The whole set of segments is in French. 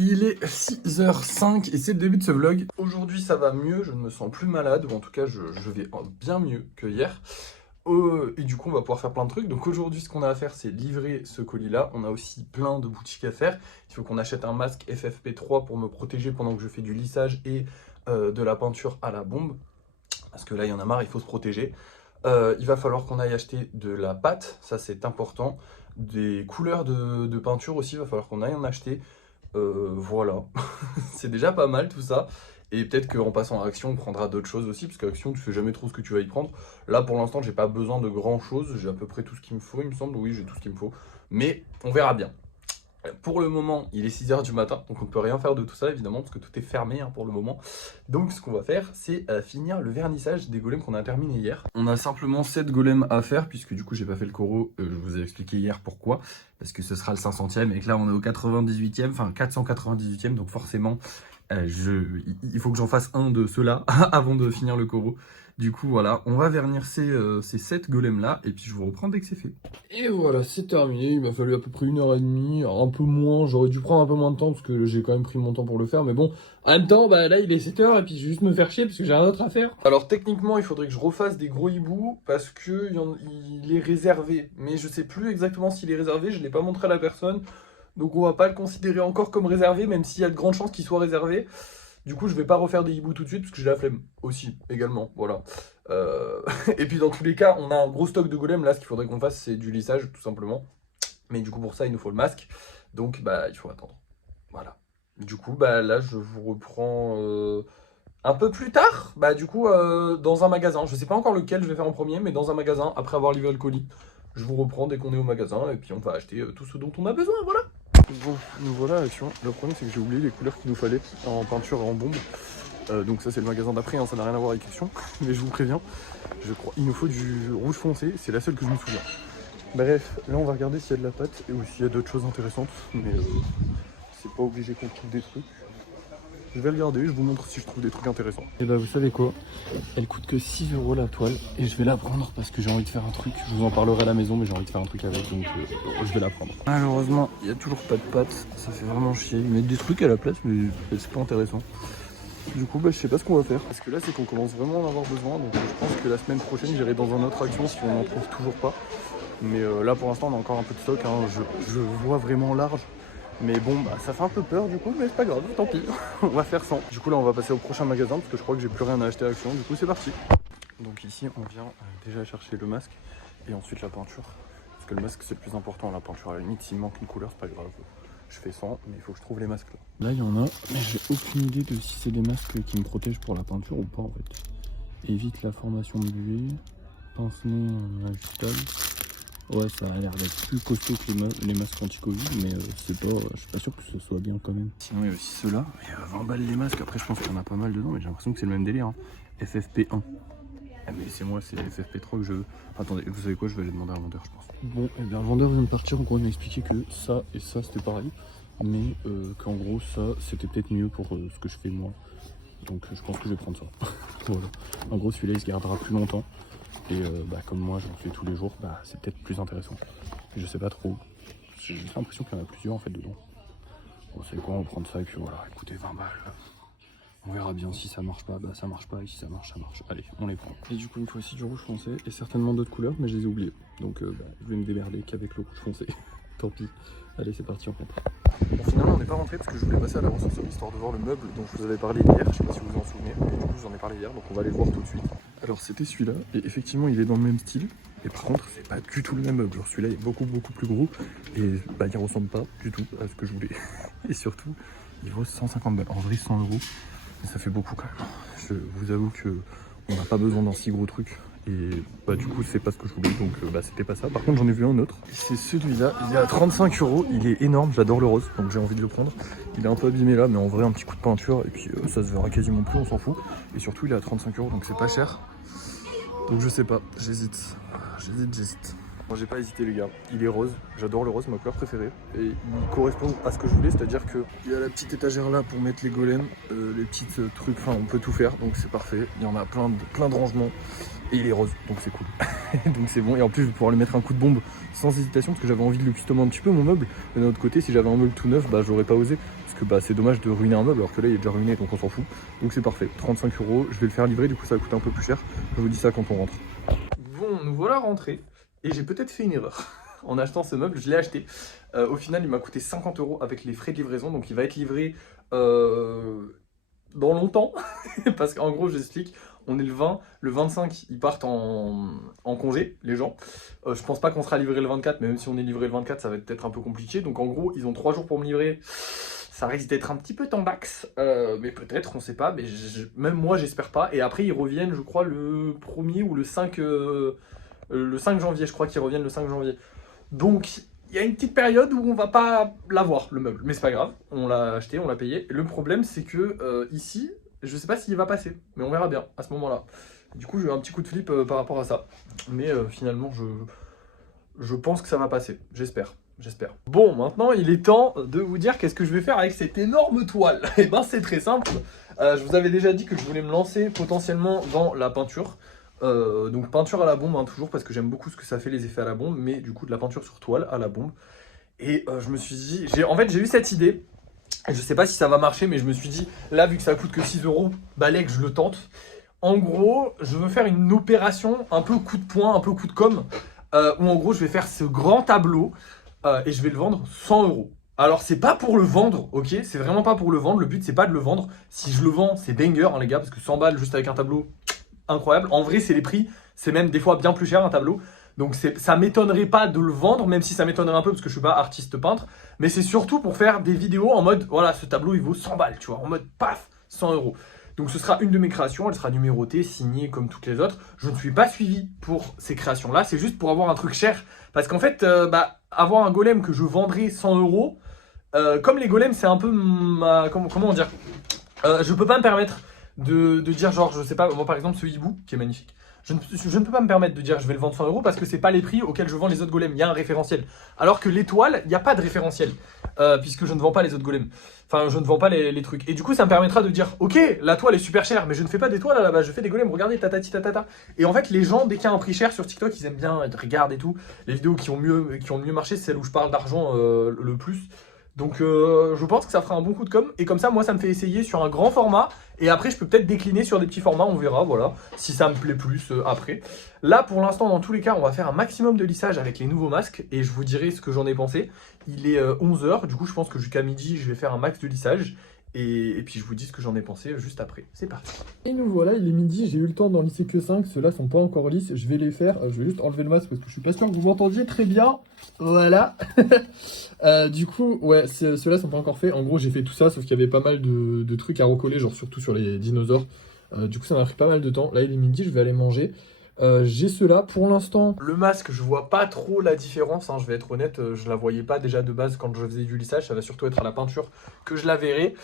Il est 6h05 et c'est le début de ce vlog. Aujourd'hui ça va mieux, je ne me sens plus malade, ou en tout cas je vais bien mieux que hier. Et du coup on va pouvoir faire plein de trucs. Donc aujourd'hui ce qu'on a à faire c'est livrer ce colis là. On a aussi plein de boutiques à faire. Il faut qu'on achète un masque FFP3 pour me protéger pendant que je fais du lissage et de la peinture à la bombe. Parce que là il y en a marre, il faut se protéger. Il va falloir qu'on aille acheter de la pâte, ça c'est important. Des couleurs de peinture aussi, il va falloir qu'on aille en acheter. Voilà, c'est déjà pas mal tout ça. Et peut-être qu'en passant à Action, on prendra d'autres choses aussi, parce qu'à Action, tu sais jamais trop ce que tu vas y prendre. Là, pour l'instant, j'ai pas besoin de grand chose. J'ai à peu près tout ce qu'il me faut, il me semble. Oui, j'ai tout ce qu'il me faut. Mais on verra bien. Pour le moment, il est 6h du matin, donc on ne peut rien faire de tout ça, évidemment, parce que tout est fermé pour le moment. Donc ce qu'on va faire, c'est finir le vernissage des golems qu'on a terminé hier. On a simplement 7 golems à faire, puisque du coup, j'ai pas fait le coro. Je vous ai expliqué hier pourquoi. Parce que ce sera le 500e, et que là, on est au 98e, enfin 498e, donc forcément, il faut que j'en fasse un de ceux-là avant de finir le coro. Du coup, voilà, on va vernir ces 7 golems-là, et puis je vous reprends dès que c'est fait. Et voilà, c'est terminé. Il m'a fallu à peu près 1h30, un peu moins. J'aurais dû prendre un peu moins de temps, parce que j'ai quand même pris mon temps pour le faire. Mais bon, en même temps, bah, là, il est 7h, et puis je vais juste me faire chier, parce que j'ai rien d'autre à faire. Alors, techniquement, il faudrait que je refasse des gros hiboux, parce que il est réservé. Mais je sais plus exactement s'il est réservé, je ne l'ai pas montré à la personne. Donc, on va pas le considérer encore comme réservé, même s'il y a de grandes chances qu'il soit réservé. Du coup, je vais pas refaire des hiboux tout de suite parce que j'ai la flemme aussi, également, voilà. Et puis dans tous les cas, on a un gros stock de golems. Là, ce qu'il faudrait qu'on fasse, c'est du lissage, tout simplement. Mais du coup, pour ça, il nous faut le masque. Donc, bah, il faut attendre. Voilà. Du coup, bah, là, je vous reprends un peu plus tard. Bah, du coup, dans un magasin. Je sais pas encore lequel je vais faire en premier, mais dans un magasin, après avoir livré le colis. Je vous reprends dès qu'on est au magasin et puis on va acheter tout ce dont on a besoin, voilà. Bon, nous voilà à Action. Le problème, c'est que j'ai oublié les couleurs qu'il nous fallait en peinture et en bombe. Donc ça, c'est le magasin d'après, ça n'a rien à voir avec Action. Mais je vous préviens, je crois il nous faut du rouge foncé, c'est la seule que je me souviens. Bref, là, on va regarder s'il y a de la pâte et aussi s'il y a d'autres choses intéressantes. Mais c'est pas obligé qu'on trouve des trucs. Je vais regarder, je vous montre si je trouve des trucs intéressants. Et bah vous savez quoi, elle coûte que 6 € la toile et je vais la prendre parce que j'ai envie de faire un truc. Je vous en parlerai à la maison mais j'ai envie de faire un truc avec, donc je vais la prendre. Malheureusement, il n'y a toujours pas de pâtes, ça fait vraiment chier. Ils mettent des trucs à la place mais c'est pas intéressant. Du coup, bah, je sais pas ce qu'on va faire. Parce que là, c'est qu'on commence vraiment à en avoir besoin. Donc je pense que la semaine prochaine, j'irai dans un autre Action si on n'en trouve toujours pas. Mais là, pour l'instant, on a encore un peu de stock. Je vois vraiment large. Mais bon, bah, ça fait un peu peur du coup, mais c'est pas grave, tant pis, on va faire sans. Du coup là on va passer au prochain magasin parce que je crois que j'ai plus rien à acheter à Action, du coup c'est parti. Donc ici on vient déjà chercher le masque et ensuite la peinture. Parce que le masque c'est le plus important, la peinture à la limite s'il manque une couleur c'est pas grave. Je fais sans, mais il faut que je trouve les masques là. Là il y en a, mais j'ai aucune idée de si c'est des masques qui me protègent pour la peinture ou pas en fait. Évite la formation de buée, pince-nez ajustable. Ouais, ça a l'air d'être plus costaud que les masques anti-Covid, mais c'est pas, je suis pas sûr que ce soit bien quand même. Sinon, il y a aussi ceux-là, et 20 balles les masques. Après, je pense qu'il y en a pas mal dedans, mais j'ai l'impression que c'est le même délire. FFP1. Ah, mais c'est moi, c'est FFP3 que je veux. Attendez, vous savez quoi, je vais aller demander à un vendeur, je pense. Bon, et bien, le vendeur vient de partir. En gros, il m'a expliqué que ça et ça c'était pareil, mais qu'en gros, ça c'était peut-être mieux pour ce que je fais moi. Donc, je pense que je vais prendre ça. Voilà. En gros, celui-là il se gardera plus longtemps. Et comme moi j'en fais tous les jours, c'est peut-être plus intéressant. Je sais pas trop. J'ai juste l'impression qu'il y en a plusieurs en fait dedans. Bon c'est quoi, on va prendre ça et puis voilà, écoutez 20 balles. On verra bien si ça marche pas, ça marche pas et si ça marche, ça marche. Allez, on les prend. Et du coup il me faut aussi du rouge foncé et certainement d'autres couleurs mais je les ai oubliées. Donc je vais me démerder qu'avec le rouge foncé. Tant pis. Allez c'est parti on rentre. Bon finalement on n'est pas rentré parce que je voulais passer à la ressourcerie histoire de voir le meuble dont je vous avais parlé hier. Je sais pas si vous vous en souvenez, mais du coup je vous en ai parlé hier donc on va aller le voir tout de suite. Alors c'était celui-là, et effectivement il est dans le même style, et par contre c'est pas du tout le même meuble, genre celui-là est beaucoup plus gros, et il ressemble pas du tout à ce que je voulais. Et surtout, il vaut 150 balles, en vrai 100 €, mais ça fait beaucoup quand même. Je vous avoue que on n'a pas besoin d'un si gros truc, et du coup c'est pas ce que je voulais, donc c'était pas ça. Par contre j'en ai vu un autre, c'est celui-là, il est à 35 €, il est énorme, j'adore le rose, donc j'ai envie de le prendre. Il est un peu abîmé là, mais en vrai un petit coup de peinture, et puis ça se verra quasiment plus, on s'en fout. Et surtout il est à 35 €, donc c'est pas cher. Donc je sais pas, j'hésite. Moi j'ai pas hésité les gars, il est rose, j'adore le rose, ma couleur préférée. Et il correspond à ce que je voulais, c'est-à-dire qu'il y a la petite étagère là pour mettre les golems, les petits trucs, enfin on peut tout faire, donc c'est parfait. Il y en a plein de rangements, et il est rose, donc c'est cool. Donc c'est bon, et en plus je vais pouvoir lui mettre un coup de bombe sans hésitation, parce que j'avais envie de le customiser un petit peu mon meuble. Mais d'un autre côté, si j'avais un meuble tout neuf, j'aurais pas osé, parce que bah, c'est dommage de ruiner un meuble alors que là il est déjà ruiné donc on s'en fout. Donc c'est parfait, 35 €, je vais le faire livrer, du coup ça va coûter un peu plus cher. Je vous dis ça quand on rentre. Bon, nous voilà rentrés et j'ai peut-être fait une erreur en achetant ce meuble, je l'ai acheté. Au final il m'a coûté 50 € avec les frais de livraison, donc il va être livré dans longtemps. Parce qu'en gros j'explique, on est le 20, le 25 ils partent en congé les gens. Je pense pas qu'on sera livré le 24, mais même si on est livré le 24 ça va être peut-être un peu compliqué. Donc en gros ils ont 3 jours pour me livrer. Ça risque d'être un petit peu tendax, mais peut-être, on sait pas, mais même moi j'espère pas. Et après ils reviennent je crois le 1er ou le 5 janvier, je crois qu'ils reviennent le 5 janvier. Donc il y a une petite période où on va pas l'avoir le meuble, mais c'est pas grave, on l'a acheté, on l'a payé. Le problème c'est que ici, je sais pas s'il va passer, mais on verra bien à ce moment-là. Du coup j'ai eu un petit coup de flip par rapport à ça, mais finalement je pense que ça va passer, j'espère. Bon, maintenant il est temps de vous dire qu'est-ce que je vais faire avec cette énorme toile. Et ben c'est très simple, je vous avais déjà dit que je voulais me lancer potentiellement dans la peinture. Donc peinture à la bombe, hein, toujours, parce que j'aime beaucoup ce que ça fait les effets à la bombe, mais du coup de la peinture sur toile à la bombe. Et je me suis dit, en fait j'ai eu cette idée, je sais pas si ça va marcher, mais je me suis dit, là vu que ça coûte que 6 €, balai que je le tente. En gros, je veux faire une opération un peu coup de poing, un peu coup de com', où en gros je vais faire ce grand tableau et je vais le vendre 100 €. Alors c'est pas pour le vendre, ok, c'est vraiment pas pour le vendre, le but c'est pas de le vendre. Si je le vends, c'est banger hein, les gars, parce que 100 balles juste avec un tableau, incroyable. En vrai, c'est les prix, c'est même des fois bien plus cher un tableau. Donc ça m'étonnerait pas de le vendre, même si ça m'étonnerait un peu parce que je suis pas artiste peintre. Mais c'est surtout pour faire des vidéos en mode, voilà, ce tableau il vaut 100 balles, tu vois, en mode paf, 100 €. Donc ce sera une de mes créations, elle sera numérotée, signée comme toutes les autres. Je ne suis pas suivi pour ces créations-là, c'est juste pour avoir un truc cher. Parce qu'en fait, avoir un golem que je vendrai 100 €, comme les golems, c'est un peu ma... Comment dire, je peux pas me permettre de dire genre, je sais pas, moi par exemple ce hibou qui est magnifique. Je ne peux pas me permettre de dire je vais le vendre 100 € parce que c'est pas les prix auxquels je vends les autres golems, il y a un référentiel. Alors que l'étoile, il n'y a pas de référentiel, puisque je ne vends pas les autres golems. Enfin, je ne vends pas les trucs. Et du coup, ça me permettra de dire, ok, la toile est super chère, mais je ne fais pas d'étoiles à la base, je fais des golems, regardez, tatati tatata. Et en fait, les gens, dès qu'il y a un prix cher sur TikTok, ils aiment bien, ils regardent et tout. Les vidéos qui ont le mieux marché, c'est celles où je parle d'argent le plus. Donc je pense que ça fera un bon coup de com', et comme ça moi ça me fait essayer sur un grand format, et après je peux peut-être décliner sur des petits formats, on verra, voilà, si ça me plaît plus après. Là pour l'instant dans tous les cas on va faire un maximum de lissage avec les nouveaux masques, et je vous dirai ce que j'en ai pensé. Il est 11 h, du coup je pense que jusqu'à midi je vais faire un max de lissage, et puis je vous dis ce que j'en ai pensé juste après. C'est parti. Et nous voilà, il est midi, j'ai eu le temps d'en lisser que 5, ceux-là sont pas encore lisses, je vais les faire, je vais juste enlever le masque parce que je suis pas sûr que vous m'entendiez très bien, voilà. Du coup, ouais, ceux-là sont pas encore faits, en gros j'ai fait tout ça, sauf qu'il y avait pas mal de trucs à recoller, genre surtout sur les dinosaures, du coup ça m'a pris pas mal de temps, là il est midi, je vais aller manger. J'ai ceux-là, pour l'instant, le masque, je vois pas trop la différence, hein, je vais être honnête, je la voyais pas déjà de base quand je faisais du lissage, ça va surtout être à la peinture que je la verrai.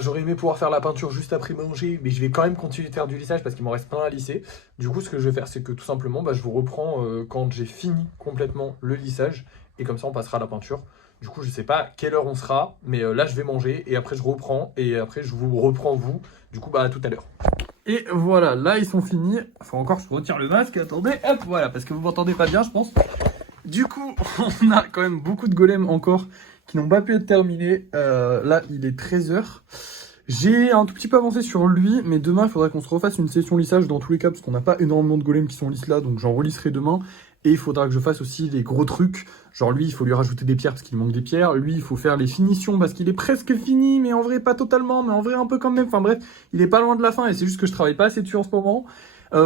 J'aurais aimé pouvoir faire la peinture juste après manger, mais je vais quand même continuer de faire du lissage parce qu'il m'en reste plein à lisser. Du coup, ce que je vais faire, c'est que tout simplement, je vous reprends quand j'ai fini complètement le lissage, et comme ça on passera à la peinture. Du coup, je sais pas à quelle heure on sera, mais là je vais manger, et après je reprends, et après je vous reprends vous, du coup à tout à l'heure. Et voilà, là ils sont finis. Faut encore que je retire le masque, attendez, hop, voilà, parce que vous m'entendez pas bien je pense. Du coup, on a quand même beaucoup de golems encore qui n'ont pas pu être terminés. Là, il est 13 h. J'ai un tout petit peu avancé sur lui, mais demain, il faudra qu'on se refasse une session lissage dans tous les cas, parce qu'on n'a pas énormément de golems qui sont lisses là, donc j'en relisserai demain. Et il faudra que je fasse aussi les gros trucs. Genre lui, il faut lui rajouter des pierres parce qu'il manque des pierres. Lui, il faut faire les finitions parce qu'il est presque fini, mais en vrai pas totalement, mais en vrai un peu quand même. Enfin bref, il est pas loin de la fin et c'est juste que je travaille pas assez dessus en ce moment.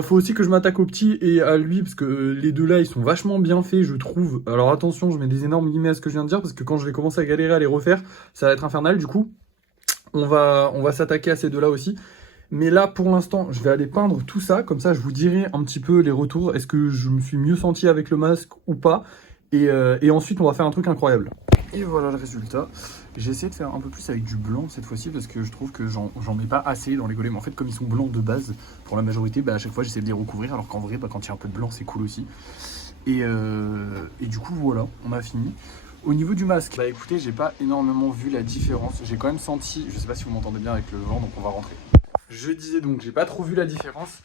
Faut aussi que je m'attaque au petit et à lui parce que les deux là, ils sont vachement bien faits, je trouve. Alors attention, je mets des énormes guillemets à ce que je viens de dire parce que quand je vais commencer à galérer à les refaire, ça va être infernal. Du coup, on va s'attaquer à ces deux là aussi. Mais là, pour l'instant, je vais aller peindre tout ça. Comme ça, je vous dirai un petit peu les retours. Est-ce que je me suis mieux senti avec le masque ou pas? Et ensuite, on va faire un truc incroyable. Et voilà le résultat. J'ai essayé de faire un peu plus avec du blanc cette fois-ci parce que je trouve que j'en mets pas assez dans les golems. En fait, comme ils sont blancs de base, pour la majorité, à chaque fois, j'essaie de les recouvrir. Alors qu'en vrai, quand il y a un peu de blanc, c'est cool aussi. Et du coup, voilà, on a fini. Au niveau du masque, écoutez, j'ai pas énormément vu la différence. J'ai quand même senti, je sais pas si vous m'entendez bien avec le vent, donc on va rentrer. Je disais donc, j'ai pas trop vu la différence.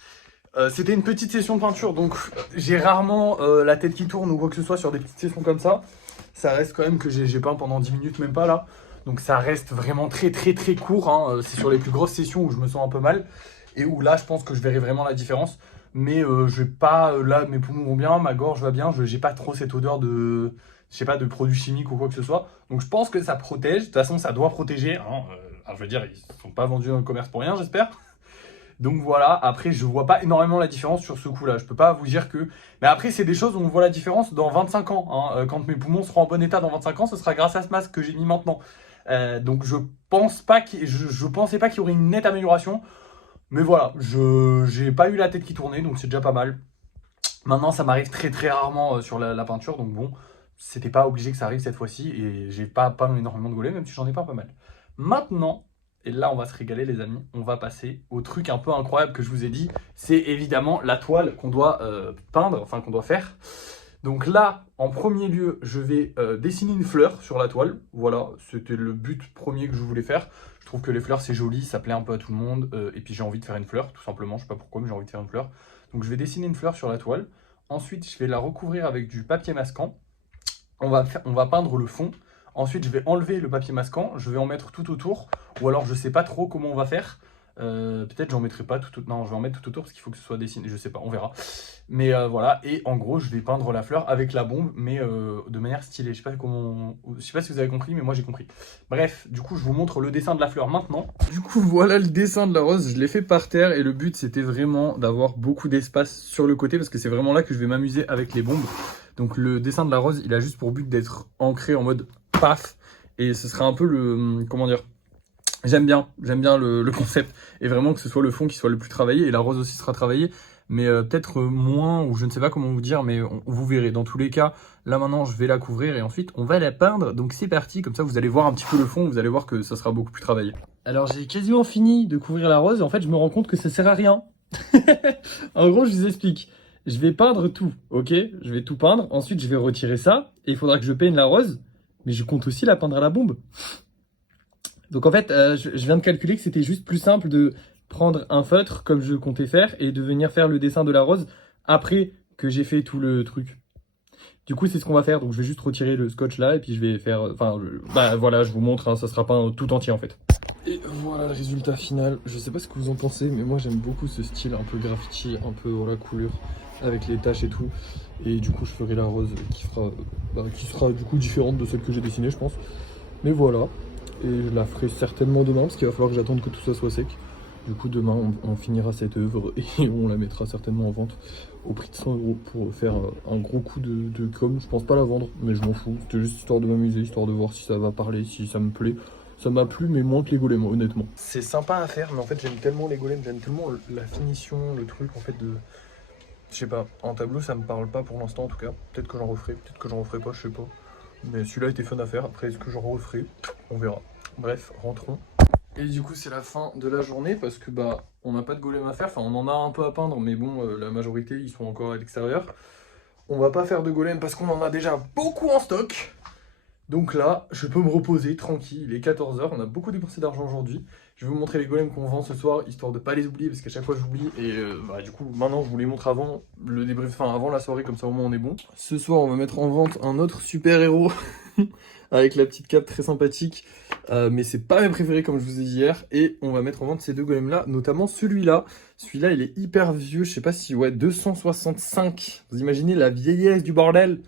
C'était une petite session de peinture, donc j'ai rarement la tête qui tourne ou quoi que ce soit sur des petites sessions comme ça. Ça reste quand même que j'ai peint pendant 10 minutes, même pas là. Donc ça reste vraiment très très très court, hein. C'est sur les plus grosses sessions où je me sens un peu mal et où là je pense que je verrai vraiment la différence. Mais je vais pas, là mes poumons vont bien, ma gorge va bien, j'ai pas trop cette odeur de, je sais pas, de produits chimiques ou quoi que ce soit. Donc je pense que ça protège, de toute façon ça doit protéger, hein. Alors, je veux dire, ils sont pas vendus dans le commerce pour rien, j'espère. Donc voilà, après je vois pas énormément la différence sur ce coup-là. Je peux pas vous dire que... Mais après c'est des choses où on voit la différence dans 25 ans, hein. Quand mes poumons seront en bon état dans 25 ans, ce sera grâce à ce masque que j'ai mis maintenant. Donc je pense pas je pensais pas qu'il y aurait une nette amélioration. Mais voilà, je j'ai pas eu la tête qui tournait, donc c'est déjà pas mal. Maintenant ça m'arrive très très rarement sur la peinture, donc bon, c'était pas obligé que ça arrive cette fois-ci. Et j'ai pas énormément de golets, même si j'en ai pas mal. Maintenant... Et là, on va se régaler, les amis. On va passer au truc un peu incroyable que je vous ai dit. C'est évidemment la toile qu'on doit peindre, enfin qu'on doit faire. Donc là, en premier lieu, je vais dessiner une fleur sur la toile. Voilà, c'était le but premier que je voulais faire. Je trouve que les fleurs, c'est joli, ça plaît un peu à tout le monde. Et puis j'ai envie de faire une fleur, tout simplement. Je sais pas pourquoi, mais j'ai envie de faire une fleur. Donc je vais dessiner une fleur sur la toile. Ensuite, je vais la recouvrir avec du papier masquant. On va peindre le fond. Ensuite, je vais enlever le papier masquant, je vais en mettre tout autour, ou alors je sais pas trop comment on va faire. Peut-être j'en mettrai pas tout autour. Non, je vais en mettre tout autour parce qu'il faut que ce soit dessiné, je sais pas, on verra. Mais voilà, et en gros, je vais peindre la fleur avec la bombe, mais de manière stylée. Je sais pas si vous avez compris, mais moi j'ai compris. Bref, du coup, je vous montre le dessin de la fleur maintenant. Du coup, voilà le dessin de la rose, je l'ai fait par terre, et le but c'était vraiment d'avoir beaucoup d'espace sur le côté, parce que c'est vraiment là que je vais m'amuser avec les bombes. Donc le dessin de la rose, il a juste pour but d'être ancré en mode paf, et ce sera un peu le, comment dire, j'aime bien le concept, et vraiment que ce soit le fond qui soit le plus travaillé, et la rose aussi sera travaillée, mais peut-être moins, ou je ne sais pas comment vous dire, mais vous verrez. Dans tous les cas, là maintenant je vais la couvrir, et ensuite on va la peindre, donc c'est parti, comme ça vous allez voir un petit peu le fond, vous allez voir que ça sera beaucoup plus travaillé. Alors j'ai quasiment fini de couvrir la rose, et en fait je me rends compte que ça sert à rien. En gros, je vous explique. Je vais peindre tout, ok? Je vais tout peindre, ensuite je vais retirer ça, et il faudra que je peigne la rose, mais je compte aussi la peindre à la bombe. Donc en fait, je viens de calculer que c'était juste plus simple de prendre un feutre, comme je comptais faire, et de venir faire le dessin de la rose après que j'ai fait tout le truc. Du coup, c'est ce qu'on va faire, donc je vais juste retirer le scotch là, et puis je vais faire... Enfin, bah voilà, je vous montre, hein, ça sera peint tout entier en fait. Et voilà le résultat final. Je sais pas ce que vous en pensez, mais moi j'aime beaucoup ce style un peu graffiti, un peu la couleur, avec les taches et tout. Et du coup, je ferai la rose qui sera du coup différente de celle que j'ai dessinée, je pense. Mais voilà. Et je la ferai certainement demain, parce qu'il va falloir que j'attende que tout ça soit sec. Du coup, demain, on finira cette œuvre et on la mettra certainement en vente au prix de 100 € pour faire un gros coup de com. Je pense pas la vendre, mais je m'en fous. C'était juste histoire de m'amuser, histoire de voir si ça va parler, si ça me plaît. Ça m'a plu, mais moins que les golems, honnêtement. C'est sympa à faire, mais en fait, j'aime tellement les golems, j'aime tellement la finition, le truc, en fait, de... Je sais pas, en tableau, ça me parle pas pour l'instant, en tout cas. Peut-être que j'en referai, peut-être que j'en referai pas, je sais pas. Mais celui-là était fun à faire. Après, est-ce que j'en referai? On verra. Bref, rentrons. Et du coup, c'est la fin de la journée parce que bah, on n'a pas de golem à faire. Enfin, on en a un peu à peindre, mais bon, la majorité, ils sont encore à l'extérieur. On va pas faire de golem parce qu'on en a déjà beaucoup en stock. Donc là, je peux me reposer tranquille. Il est 14 h. On a beaucoup dépensé d'argent aujourd'hui. Je vais vous montrer les golems qu'on vend ce soir, histoire de pas les oublier parce qu'à chaque fois j'oublie. Et bah, du coup, maintenant, je vous les montre avant le débrief, enfin avant la soirée, comme ça au moins on est bon. Ce soir, on va mettre en vente un autre super héros avec la petite cape très sympathique. Mais c'est pas mes préférés comme je vous ai dit hier. Et on va mettre en vente ces deux golems là, notamment celui-là. Celui-là, il est hyper vieux. Je sais pas si, ouais, 265. Vous imaginez la vieillesse du bordel?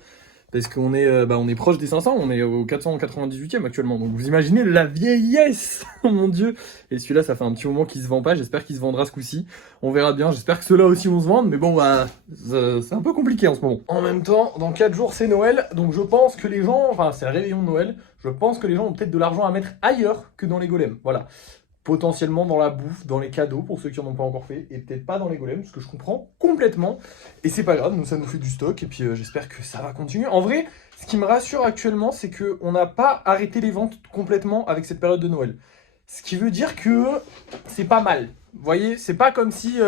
Parce qu'on est, on est proche des 500, on est au 498e actuellement. Donc vous imaginez la vieillesse, oh mon dieu. Et celui-là, ça fait un petit moment qu'il se vend pas. J'espère qu'il se vendra ce coup-ci. On verra bien. J'espère que ceux-là aussi vont se vendre. Mais bon, bah, c'est un peu compliqué en ce moment. En même temps, dans 4 jours, c'est Noël. Donc je pense que les gens, enfin, c'est le réveillon de Noël. Je pense que les gens ont peut-être de l'argent à mettre ailleurs que dans les golems. Voilà. Potentiellement dans la bouffe, dans les cadeaux pour ceux qui n'en ont pas encore fait, et peut-être pas dans les golems, ce que je comprends complètement. Et c'est pas grave, nous ça nous fait du stock, et puis j'espère que ça va continuer. En vrai, ce qui me rassure actuellement, c'est qu'on n'a pas arrêté les ventes complètement avec cette période de Noël. Ce qui veut dire que c'est pas mal. Vous voyez, c'est pas comme si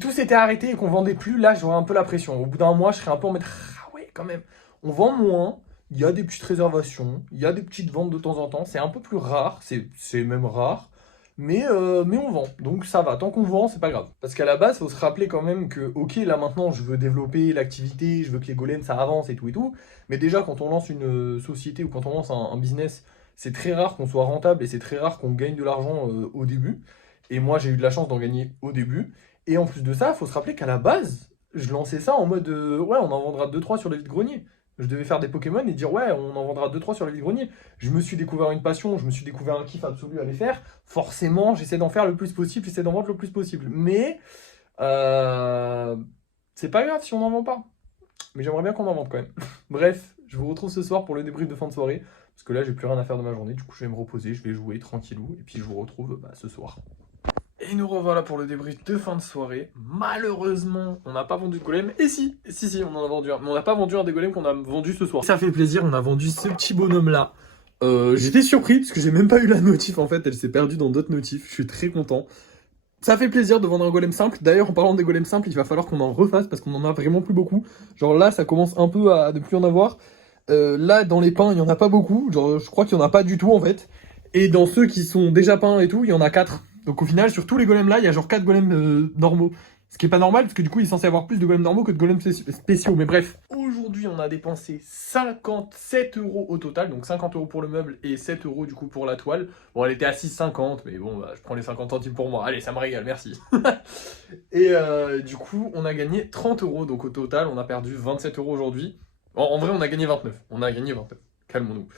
tout s'était arrêté et qu'on vendait plus, là j'aurais un peu la pression. Au bout d'un mois, je serais un peu en mode, ah ouais, quand même, on vend moins. Il y a des petites réservations, il y a des petites ventes de temps en temps, c'est un peu plus rare, c'est même rare. Mais on vend, donc ça va. Tant qu'on vend, c'est pas grave. Parce qu'à la base, il faut se rappeler quand même que, ok, là maintenant, je veux développer l'activité, je veux que les golems, ça avance et tout et tout. Mais déjà, quand on lance une société ou quand on lance un business, c'est très rare qu'on soit rentable et c'est très rare qu'on gagne de l'argent au début. Et moi, j'ai eu de la chance d'en gagner au début. Et en plus de ça, il faut se rappeler qu'à la base, je lançais ça en mode ouais, on en vendra deux trois sur les vides-greniers. Je devais faire des Pokémon et dire ouais, on en vendra deux trois sur les vides-greniers. Je me suis découvert une passion, je me suis découvert un kiff absolu à les faire. Forcément, j'essaie d'en faire le plus possible, j'essaie d'en vendre le plus possible. Mais euh, c'est pas grave si on n'en vend pas. Mais j'aimerais bien qu'on en vende quand même. Bref, je vous retrouve ce soir pour le débrief de fin de soirée. Parce que là, j'ai plus rien à faire de ma journée. Du coup, je vais me reposer, je vais jouer tranquillou. Et puis, je vous retrouve ce soir. Et nous revoilà pour le débrief de fin de soirée. Malheureusement, on n'a pas vendu de golem. Et si, on en a vendu un. Mais on n'a pas vendu un des golems qu'on a vendu ce soir. Ça fait plaisir, on a vendu ce petit bonhomme-là. J'étais surpris parce que j'ai même pas eu la notif en fait. Elle s'est perdue dans d'autres notifs. Je suis très content. Ça fait plaisir de vendre un golem simple. D'ailleurs, en parlant des golems simples, il va falloir qu'on en refasse parce qu'on en a vraiment plus beaucoup. Genre là, ça commence un peu à ne plus en avoir. Là, dans les peints, il n'y en a pas beaucoup. Genre, je crois qu'il n'y en a pas du tout en fait. Et dans ceux qui sont déjà peints et tout, il y en a 4. Donc au final, sur tous les golems là, il y a genre 4 golems normaux. Ce qui est pas normal parce que du coup, il est censé avoir plus de golems normaux que de golems spéciaux. Mais bref, aujourd'hui, on a dépensé 57 euros au total. Donc 50 euros pour le meuble et 7 euros du coup pour la toile. Bon, elle était à 6,50, mais bon, bah, je prends les 50 centimes pour moi. Allez, ça me régale, merci. Et du coup, on a gagné 30 euros. Donc au total, on a perdu 27 euros aujourd'hui. En vrai, on a gagné 29. On a gagné 29. Calmons-nous.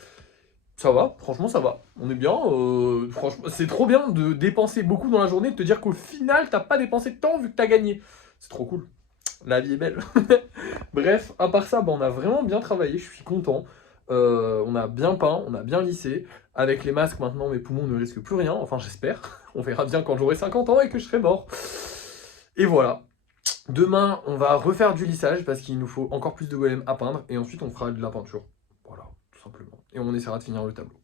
Ça va, franchement, ça va. On est bien. Franchement, c'est trop bien de dépenser beaucoup dans la journée, de te dire qu'au final, t'as pas dépensé tant vu que t'as gagné. C'est trop cool. La vie est belle. Bref, à part ça, bah, on a vraiment bien travaillé. Je suis content. On a bien peint, on a bien lissé. Avec les masques, maintenant, mes poumons ne risquent plus rien. Enfin, j'espère. On verra bien quand j'aurai 50 ans et que je serai mort. Et voilà. Demain, on va refaire du lissage parce qu'il nous faut encore plus de golems à peindre. Et ensuite, on fera de la peinture. Voilà, tout simplement. Et on essaiera de finir le tableau.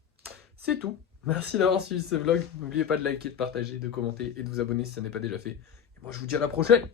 C'est tout. Merci d'avoir suivi ce vlog. N'oubliez pas de liker, de partager, de commenter et de vous abonner si ça n'est pas déjà fait. Et moi, je vous dis à la prochaine.